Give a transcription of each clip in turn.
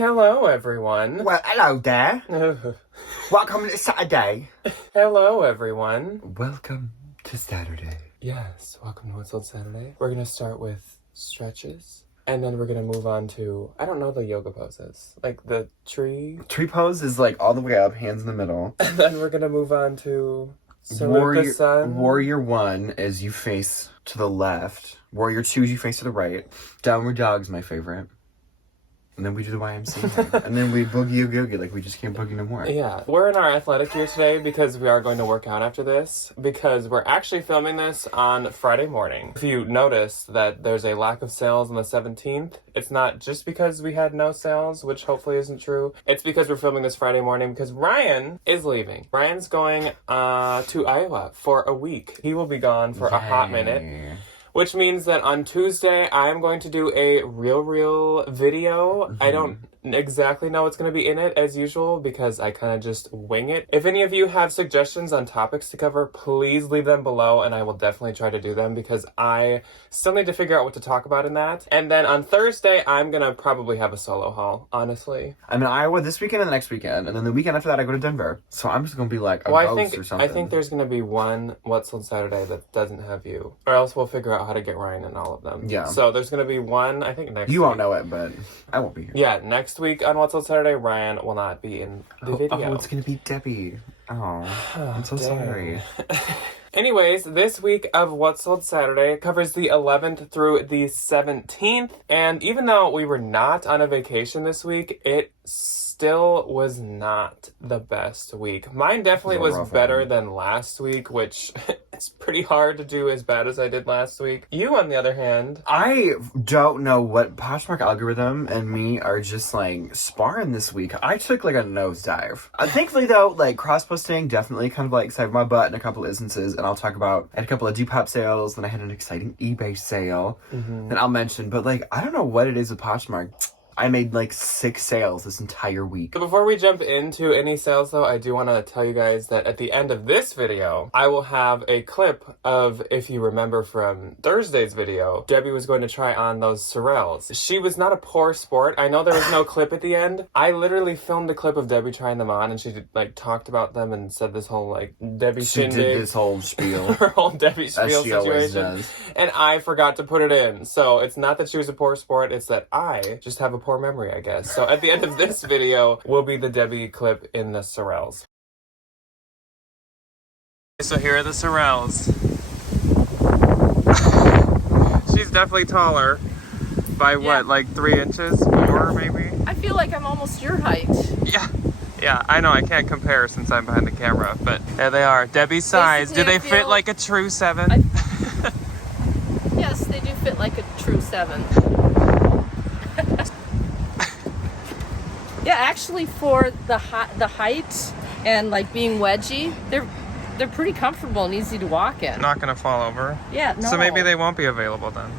Hello, everyone. Well, hello there. Welcome to Saturday. Hello, everyone. Welcome to Saturday. Yes, welcome to What's Old Saturday. We're going to start with stretches, and then we're going to move on to, I don't know the yoga poses, like the tree. Tree pose is like all the way up, hands in the middle. And then we're going to move on to salute the sun. Warrior 1 is you face to the left. Warrior 2 is you face to the right. Downward dog's my favorite. And then we do the YMCA. And then we boogie oogie like we just can't boogie no more. Yeah. We're in our athletic gear today because we are going to work out after this. Because we're actually filming this on Friday morning. If you notice that there's a lack of sales on the 17th, it's not just because we had no sales, which hopefully isn't true. It's because we're filming this Friday morning because Ryan is leaving. Ryan's going to Iowa for a week. He will be gone for a hot minute. Which means that on Tuesday, I'm going to do a real video. Mm-hmm. I don't exactly know what's going to be in it, as usual, because I kind of just wing it. If any of you have suggestions on topics to cover, please leave them below, and I will definitely try to do them, because I still need to figure out what to talk about in that. And then on Thursday, I'm going to probably have a solo haul, honestly. I'm in Iowa this weekend and the next weekend, and then the weekend after that, I go to Denver. So I'm just going to be like a ghost or something. I think there's going to be one What's on Saturday that doesn't have you, or else we'll figure out how to get Ryan in all of them. Yeah. So there's going to be one, I think, next week. You won't know it, but I won't be here. Yeah, next week on What's on Saturday, Ryan will not be in the video. Oh, it's going to be Debbie. Oh, I'm so sorry. Anyways, this week of What's Sold Saturday covers the 11th through the 17th. And even though we were not on a vacation this week, it still was not the best week. Mine definitely was better than last week, which it's pretty hard to do as bad as I did last week. You, on the other hand... I don't know what Poshmark algorithm and me are just, like, sparring this week. I took, like, a nosedive. Thankfully, though, like, cross-posting definitely kind of, like, saved my butt in a couple of instances, and I'll talk about... I had a couple of Depop sales, then I had an exciting eBay sale that I'll mention, but, like, I don't know what it is with Poshmark. I made like 6 sales this entire week. So before we jump into any sales though, I do want to tell you guys that at the end of this video, I will have a clip of, if you remember from Thursday's video, Debbie was going to try on those Sorels. She was not a poor sport. I know there was no clip at the end. I literally filmed a clip of Debbie trying them on, and she like talked about them and said this whole like Debbie shindig. She did this whole spiel. Her whole Debbie spiel situation. And I forgot to put it in. So it's not that she was a poor sport, it's that I just have a poor memory, I guess. So at the end of this video will be the Debbie clip in the Sorels. So here are the Sorels. She's definitely taller by what, like 3 inches? 4 maybe? I feel like I'm almost your height. Yeah, I know I can't compare since I'm behind the camera, but there they are. Debbie's size. Do they fit like a true 7? Yes, they do fit like a true 7. Yeah, actually, for the height and like being wedgy, they're pretty comfortable and easy to walk in. Not gonna fall over. Yeah, no. So maybe they won't be available then.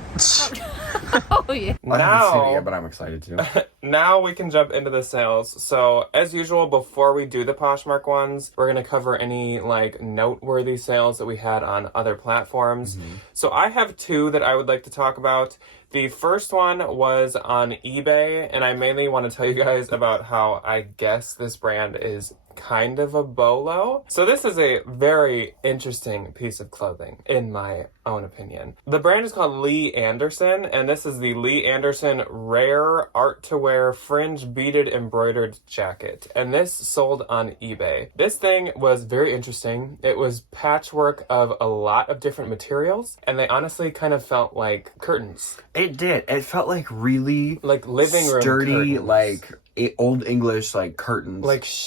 Oh yeah. I haven't seen it yet, but I'm excited to. Now we can jump into the sales. So as usual, before we do the Poshmark ones, we're gonna cover any like noteworthy sales that we had on other platforms. So I have 2 that I would like to talk about. The first one was on eBay, and I mainly want to tell you guys about how I guess this brand is kind of a bolo. So this is a very interesting piece of clothing, in my own opinion. The brand is called Lee Anderson, and this is the Lee Anderson Rare Art to Wear Fringe Beaded Embroidered Jacket. And this sold on eBay. This thing was very interesting. It was patchwork of a lot of different materials, and they honestly kind of felt like curtains. It did. It felt like really like living room sturdy, curtains. like old English like curtains,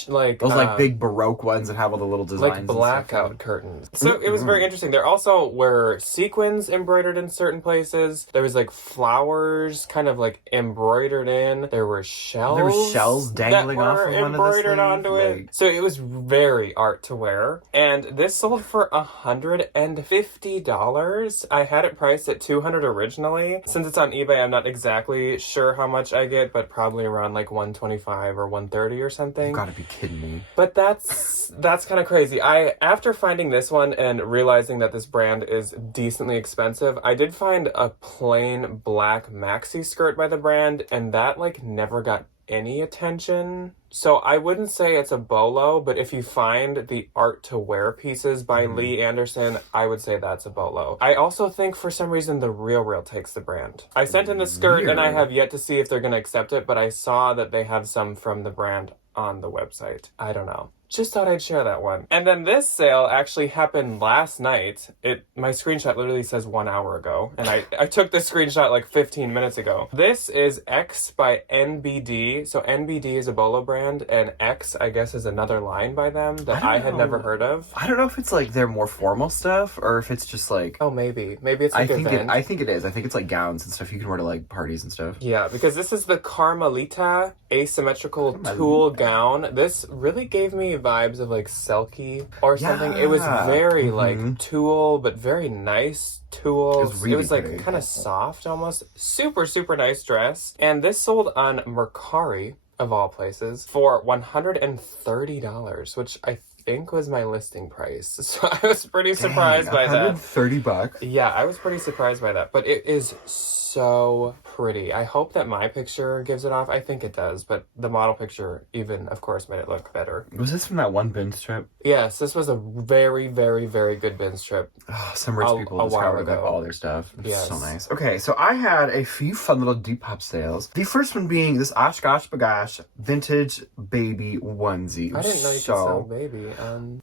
like those like big Baroque ones that have all the little designs, like blackout curtains. So it was very interesting. There also were sequins embroidered in certain places. There was like flowers kind of like embroidered in. There were shells. There were shells dangling off of one of the embroidered onto it. So it was very art to wear. And this sold for $150. I had it priced at $200 originally. Since it's on eBay, I'm not exactly sure how much I get, but probably around like $125 or $130 or something. You gotta be kidding me. But that's kind of crazy. After finding this one and realizing that this brand is decently expensive, I did find a plain black maxi skirt by the brand, and that like never got any attention. So I wouldn't say it's a bolo, but if you find the Art to Wear pieces by Lee Anderson, I would say that's a bolo. I also think for some reason the Real takes the brand. I sent in the skirt and I have yet to see if they're going to accept it, but I saw that they have some from the brand on the website. I don't know. Just thought I'd share that one. And then this sale actually happened last night. My screenshot literally says 1 hour ago. And I took this screenshot like 15 minutes ago. This is X by NBD. So NBD is a bolo brand, and X, I guess, is another line by them that I had never heard of. I don't know if it's like their more formal stuff or if it's just like... Oh, maybe. Maybe it's like I think it is. I think it's like gowns and stuff you can wear to like parties and stuff. Yeah, because this is the Carmelita asymmetrical tulle gown. This really gave me vibes of like Selkie or something. It was very like tulle, but very nice tulle. It was like kind of soft almost. Super, super nice dress. And this sold on Mercari, of all places, for $130, which I think was my listing price. So I was pretty surprised by that. $130? Yeah, I was pretty surprised by that. But it is so pretty. I hope that my picture gives it off. I think it does, but the model picture even, of course, made it look better. Was this from that one bin strip? Yes, this was a very, very, very good bin strip. Oh, some rich people discovered like all their stuff. It's so nice. Okay, so I had a few fun little Depop sales. The first one being this Oshkosh Bagosh vintage baby onesie. I didn't know you could sell baby.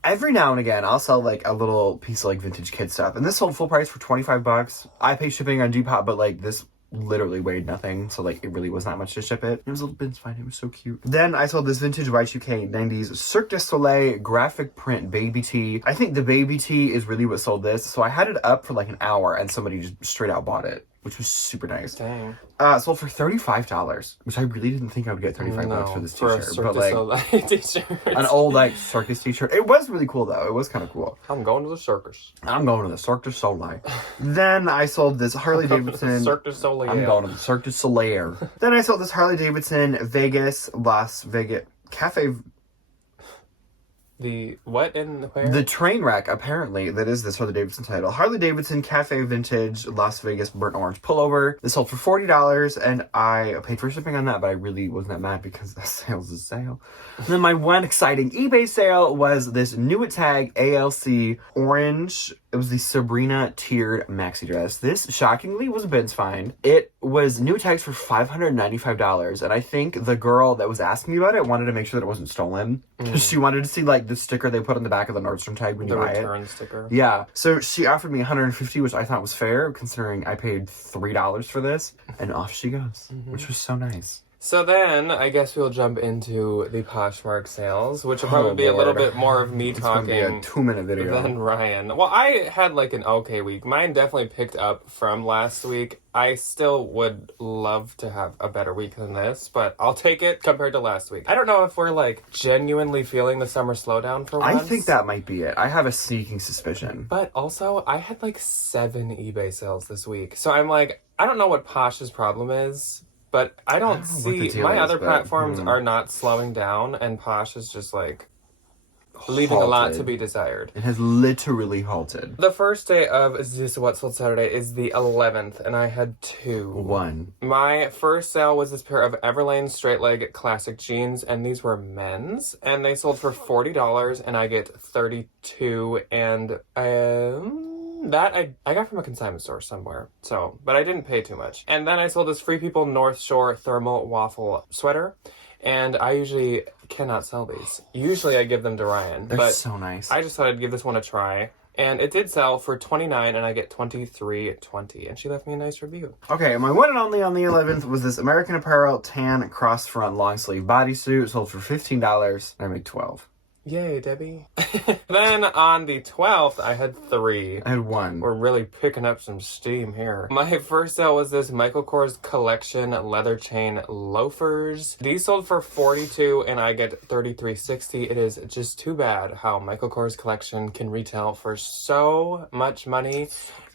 Every now and again, I'll sell like a little piece of like vintage kid stuff, and this sold full price for $25. I pay shipping on Depop, but like this literally weighed nothing, so like it really was not much to ship it. It was a little bit fine. It was so cute. Then I sold this vintage Y2K 90s Cirque du Soleil graphic print baby tee. I think the baby tee is really what sold this, so I had it up for like an hour and somebody just straight out bought it, which was super nice. Dang. Sold for $35, which I really didn't think I would get $35 for this t-shirt. But like t-shirt. An old like circus t-shirt. It was really cool though. It was kind of cool. I'm going to the circus. I'm going to the Cirque du Soleil. Then I sold this Harley Davidson. Cirque du Soleil. I'm going to the Cirque du Soleil. Then I sold this Harley Davidson Las Vegas Cafe. The what and where? The train wreck, apparently, that is this Harley Davidson title. Harley Davidson Cafe Vintage Las Vegas Burnt Orange Pullover. This sold for $40, and I paid for shipping on that, but I really wasn't that mad because the sale's a sale. And then my one exciting eBay sale was this New Tag ALC orange. It was the Sabrina tiered maxi dress. This, shockingly, was a bid's find. It was new tags for $595, and I think the girl that was asking me about it wanted to make sure that it wasn't stolen. She wanted to see, like, the sticker they put on the back of the Nordstrom tag when you buy it. The return sticker. Yeah. So she offered me $150, which I thought was fair, considering I paid $3 for this, and off she goes, which was so nice. So then, I guess we'll jump into the Poshmark sales, which will probably be a little bit more of me talking be a 2-minute video than Ryan. Well, I had like an okay week. Mine definitely picked up from last week. I still would love to have a better week than this, but I'll take it compared to last week. I don't know if we're like genuinely feeling the summer slowdown for once. I think that might be it. I have a sneaking suspicion. But also, I had like 7 eBay sales this week. So I'm like, I don't know what Posh's problem is. But I don't see, my other platforms are not slowing down, and Posh is just like leaving a lot to be desired. It has literally halted. The first day of this What Sold Saturday is the 11th, and I had 2. 1. My first sale was this pair of Everlane straight leg classic jeans, and these were men's, and they sold for $40, and I get 32, and that I got from a consignment store somewhere, so, but I didn't pay too much. And then I sold this Free People North Shore thermal waffle sweater, and I usually cannot sell these. Usually I give them to Ryan. They're but so nice. I just thought I'd give this one a try. And it did sell for $29, and I get $23.20, and she left me a nice review. Okay, my one and only on the 11th was this American Apparel tan cross front long sleeve bodysuit, sold for $15, and I made $12. Yay, Debbie. Then on the 12th, I had 3. I had 1. We're really picking up some steam here. My first sale was this Michael Kors Collection leather chain loafers. These sold for $42, and I get $33.60. It is just too bad how Michael Kors Collection can retail for so much money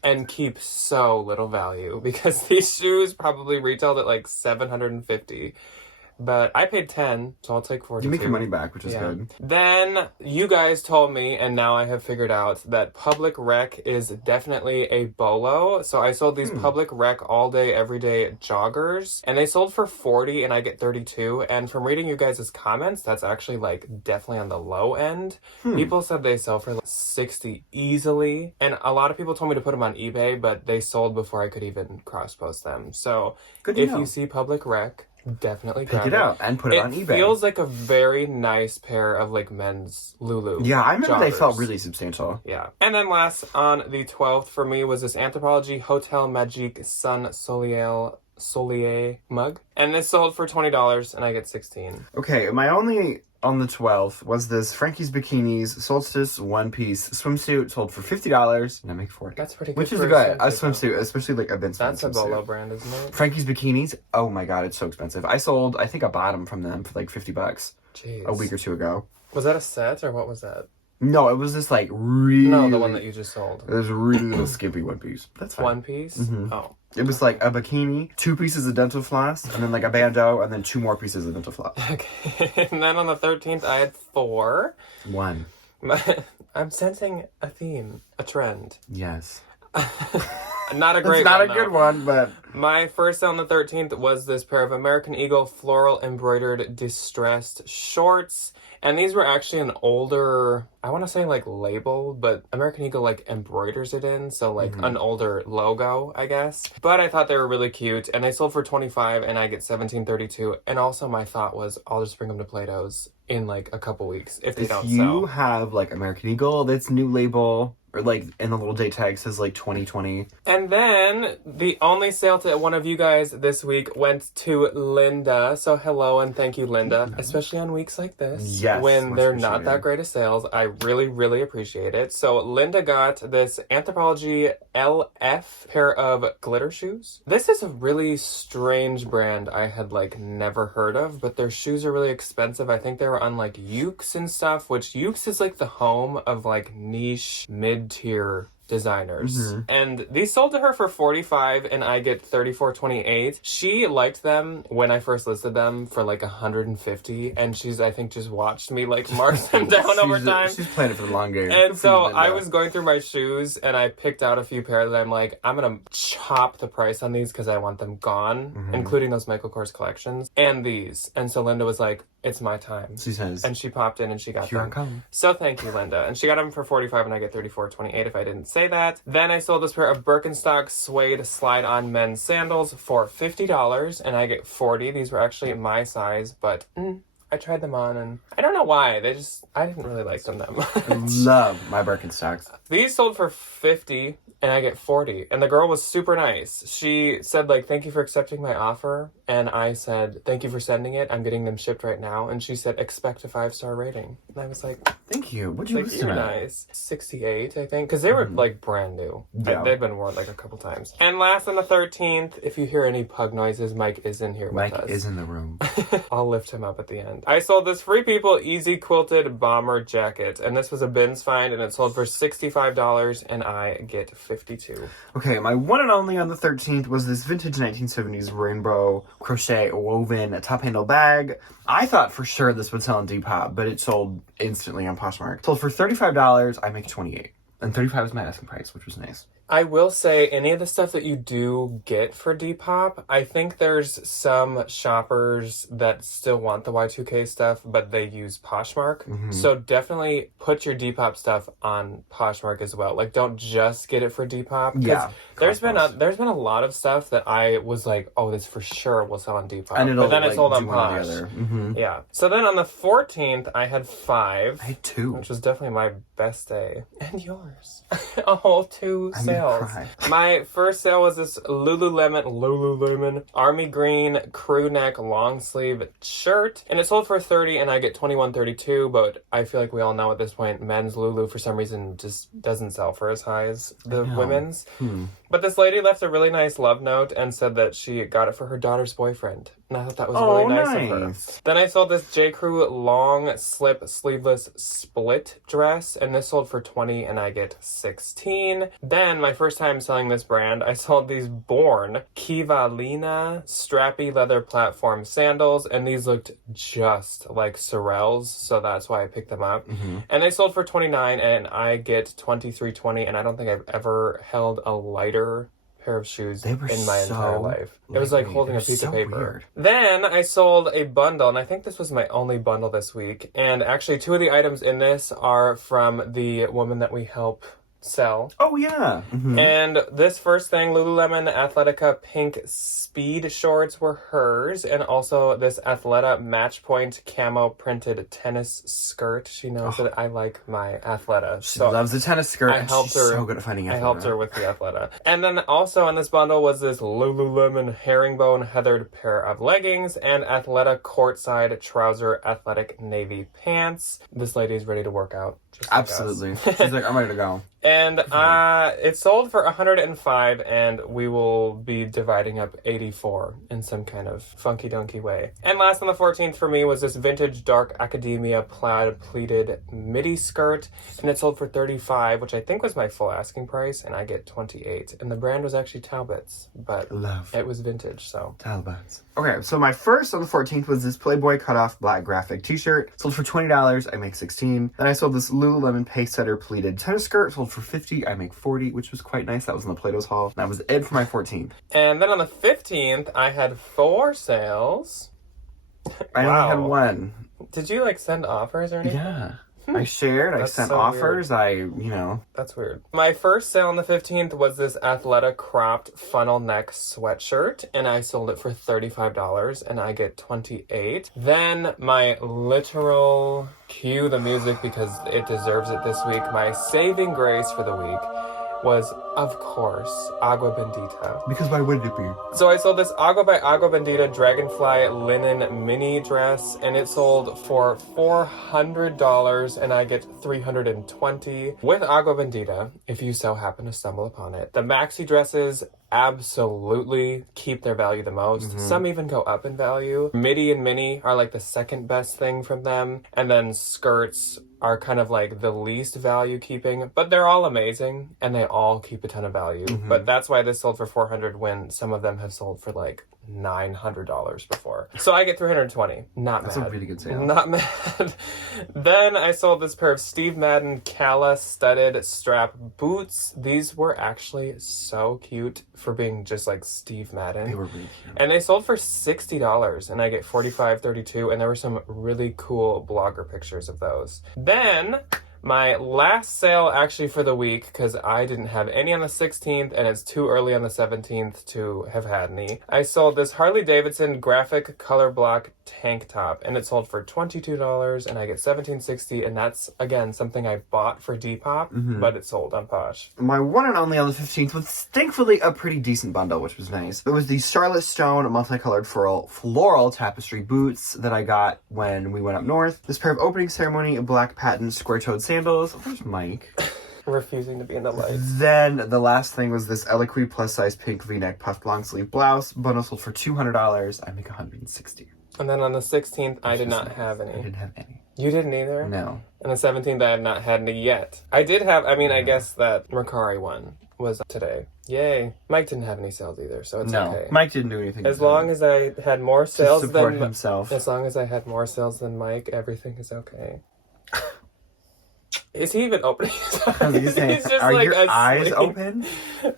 and keep so little value, because these shoes probably retailed at like $750. but I paid 10, so I'll take 42. You make your money back, which is good. Then you guys told me, and now I have figured out that Public Rec is definitely a bolo. So I sold these Public Rec all day, every day joggers, and they sold for 40, and I get 32. And from reading you guys' comments, that's actually like definitely on the low end. People said they sell for like 60 easily, and a lot of people told me to put them on eBay, but they sold before I could even cross-post them. So if you see Public Rec, definitely pick it out and put it on eBay. It feels like a very nice pair of like men's Lulu. Yeah, I remember they joggers. felt really substantial. Yeah. And then last on the 12th for me was this Anthropologie Hotel Magique Sun Solier mug. And this sold for $20 and I get 16. Okay, my only on the 12th was this Frankie's Bikinis Solstice one-piece swimsuit, sold for $50 and I make 40. That's pretty good. Which is good. A swimsuit, especially like a Vince That's a swimsuit. bolo brand, isn't it? Frankie's Bikinis, oh my god, it's so expensive. I think a bottom from them for like $50 Jeez. a week or two ago. Was that a set or what was that? No, it was this like really... No, the one that you just sold. It was a really little skimpy one piece. That's fine. One piece? Oh. It was like a bikini, 2 pieces of dental floss, and then like a bandeau, and then 2 more pieces of dental floss. Okay. And then on the 13th, I had 4. 1. I'm sensing a theme, a trend. Yes. Not a great It's not one, a good though. one, but... My first sale on the 13th was this pair of American Eagle floral embroidered distressed shorts. And these were actually an older, I want to say like label, but American Eagle like embroiders it in. So like an older logo, I guess. But I thought they were really cute and they sold for $25 and I get $17.32. And also my thought was I'll just bring them to Plato's in like a couple weeks if they don't If you sell. have like American Eagle, that's new label, or like in the little date tag says like 2020. And then the only sale to one of you guys this week went to Linda. So hello and thank you, Linda. Especially on weeks like this. Yes, when much they're not appreciated. that great of sales. I really, really appreciate it. So Linda got this Anthropologie LF pair of glitter shoes. This is a really strange brand I had like never heard of, but their shoes are really expensive. I think they were on like Ukes and stuff, which Ukes is like the home of like niche mid-tier designers. And these sold to her for $45 and I get $34.28. She liked them when I first listed them for like $150 and she's I think just watched me like mark them down over time. She's playing it for the long game. And Good for so you, I Linda. was going through my shoes and I picked out a few pairs that I'm like, I'm gonna chop the price on these because I want them gone, including those Michael Kors collections and these. And so Linda was like, it's my time. She says, And she popped in and she got here I them. come. So thank you, Linda. And she got them for $45 and I get $34.28 if I didn't say that. Then I sold this pair of Birkenstock suede slide-on men's sandals for $50 and I get $40. These were actually my size, but I tried them on and I don't know why. I didn't really like them that much. Love my Birkenstocks. These sold for $50 and I get $40. And the girl was super nice. She said like, thank you for accepting my offer. And I said, thank you for sending it. I'm getting them shipped right now. And she said, expect a 5-star rating. And I was like, Thank you. What'd you like, listen you're to? nice. 68, I think. Because they were like brand new. Yeah. They've been worn like a couple times. And last on the 13th, if you hear any pug noises, Mike is in here Mike with us. is in the room. I'll lift him up at the end. I sold this Free People Easy Quilted Bomber Jacket. And this was a bins find and it sold for $65 and I get $52. Okay, my one and only on the 13th was this vintage 1970s rainbow crochet woven top handle bag. I thought for sure this would sell on Depop, but it sold instantly on Poshmark. Sold for $35, I make $28. And $35 is my asking price, which was nice. I will say, any of the stuff that you do get for Depop, I think there's some shoppers that still want the Y2K stuff, but they use Poshmark. So definitely put your Depop stuff on Poshmark as well. Like, don't just get it for Depop. 'Cause Yeah. There's been a lot of stuff that I was like, oh, this for sure will sell on Depop. And it'll, but then I like, sold on do one or Posh. the other. Mhm. Yeah. So then on the 14th, I had 5. I had 2. Which was definitely my best day. And yours. A whole 2 I'm gonna sales. cry. My first sale was this Lululemon army green crew neck long sleeve shirt. And it sold for $30 and I get $21.32. But I feel like we all know at this point, men's Lulu for some reason just doesn't sell for as high as the women's. But this lady left a really nice love note and said that she got it for her daughter's boyfriend. And I thought that was really nice of her. Then I sold this J. Crew long slip sleeveless split dress, and this sold for $20 and I get $16. Then my first time selling this brand, I sold these Born Kivalina strappy leather platform sandals, and these looked just like Sorel's, so that's why I picked them up. And they sold for $29 and I get $23.20, and I don't think I've ever held a lighter pair of shoes in my entire life. It was like holding a piece of paper. Weird. Then I sold a bundle, and I think this was my only bundle this week. And actually, 2 of the items in this are from the woman that we help sell. Oh, yeah. And this first thing, Lululemon Athletica pink speed shorts were hers, and also this Athleta match point camo printed tennis skirt. She knows that I like my Athleta. She loves the tennis skirt. I helped her. So good at finding Athleta. I helped her with the Athleta. And then also on this bundle was this Lululemon herringbone heathered pair of leggings and Athleta courtside trouser athletic navy pants. This lady is ready to work out. Absolutely. She's like, I'm ready to go. And it sold for $105, and we will be dividing up 84 in some kind of funky donkey way. And last on the 14th for me was this vintage dark academia plaid pleated midi skirt, and it sold for $35, which I think was my full asking price, and I get $28. And the brand was actually Talbot's, but it was vintage, so. Talbot's. Okay, so my first on the 14th was this Playboy cutoff black graphic t-shirt. Sold for $20, I make $16. Then I sold this Lululemon Pacesetter pleated tennis skirt. Sold for $50, I make $40, which was quite nice. That was in the Plato's haul. That was it for my 14th. And then on the 15th, I had 4 sales. I only had 1. Did you like send offers or anything? Yeah. I shared, I sent so offers, weird. That's weird. My first sale on the 15th was this Athleta cropped funnel neck sweatshirt, and I sold it for $35, and I get $28. Then my literal, cue the music because it deserves it this week, my saving grace for the week was, of course, Agua Bendita. Because why would it be? So I sold this Agua by Agua Bendita Dragonfly linen mini dress, and it sold for $400, and I get $320. With Agua Bendita, if you so happen to stumble upon it, the maxi dresses absolutely keep their value the most. Some even go up in value. Midi and mini are like the second best thing from them, and then skirts are kind of like the least value keeping, but they're all amazing and they all keep a ton of value. But that's why this sold for $400 when some of them have sold for like $900 before. So I get $320. Not That's mad. a really good sale. Not mad. Then I sold this pair of Steve Madden Cala studded strap boots. These were actually so cute for being just like Steve Madden. They were really cute. And they sold for $60, and I get $45, $32, and there were some really cool blogger pictures of those. Then my last sale actually for the week, because I didn't have any on the 16th and it's too early on the 17th to have had any. I sold this Harley Davidson graphic color block tank top, and it sold for $22 and I get $17.60, and that's again something I bought for Depop, but it sold on Posh. My one and only on the 15th was thankfully a pretty decent bundle, which was nice. It was the Charlotte Stone multicolored floral tapestry boots that I got when we went up north. This pair of opening ceremony black patent square-toed sandals. Where's Mike? Refusing to be in the light. Then the last thing was this Eloquii plus size pink v-neck puffed long sleeve blouse. Bundle sold for $200. I make $160. And then on the 16th, I did not have any. I didn't have any. You didn't either? No. And the 17th, I have not had any yet. I did have, I guess that Mercari one was today. Yay. Mike didn't have any sales either, so it's okay. Mike didn't do anything. As long as I had more sales to support than himself. As long as I had more sales than Mike, everything is okay. Is he even opening his eyes? He's just are like your asleep. eyes open?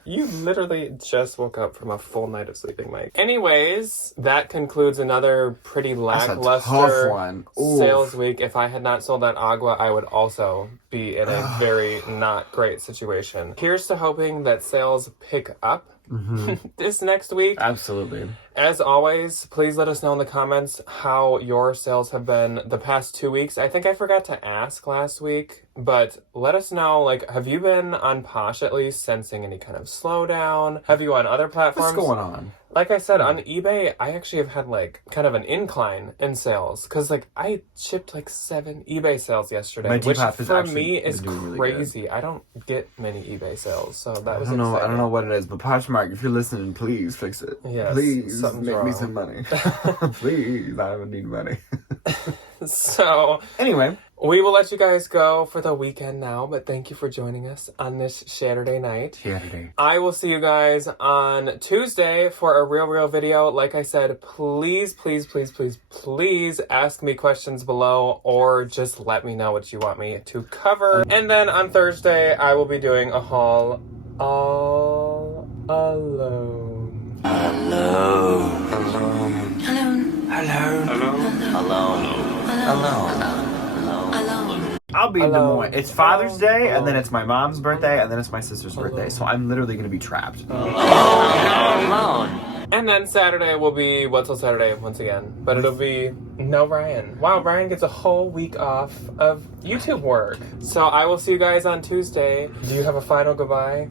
You literally just woke up from a full night of sleeping, Mike. Anyways, that concludes another pretty lackluster sales week. If I had not sold that Agua, I would also be in a very not great situation. Here's to hoping that sales pick up this next week. Absolutely. As always, please let us know in the comments how your sales have been the past 2 weeks. I think I forgot to ask last week, but let us know, like, have you been on Posh at least sensing any kind of slowdown? Have you on other platforms? What's going on? Like I said, on eBay, I actually have had like kind of an incline in sales because like I shipped like 7 eBay sales yesterday, My which Depop has for actually me is been doing really crazy. I don't get many eBay sales, so that was I exciting. don't know what it is, but Poshmark, if you're listening, please fix it. Yes, Please something's make me wrong. some money. Please, I don't need money. So Anyway, we will let you guys go for the weekend now, but thank you for joining us on this Saturday night. Saturday. I will see you guys on Tuesday for a real video. Like I said, please ask me questions below or just let me know what you want me to cover. And then on Thursday, I will be doing a haul all alone. I'll be in Des Alone. Moines. It's Father's Day, and then Alone. it's my mom's birthday, and then it's my sister's birthday. So I'm literally going to be trapped. And then Saturday will be What's Till Saturday once again. But it'll be no Ryan. Wow, Ryan gets a whole week off of YouTube work. So I will see you guys on Tuesday. Do you have a final goodbye?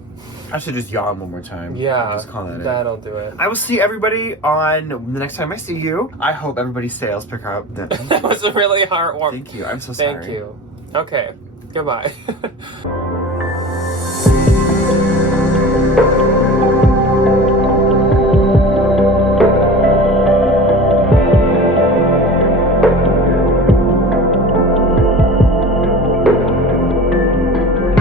I should just yawn one more time. Yeah, Just call that in. that'll do it. I will see everybody on the next time I see you. I hope everybody's sales pick up. That was really heartwarming. Thank you. I'm so sorry. Thank you. Okay, goodbye.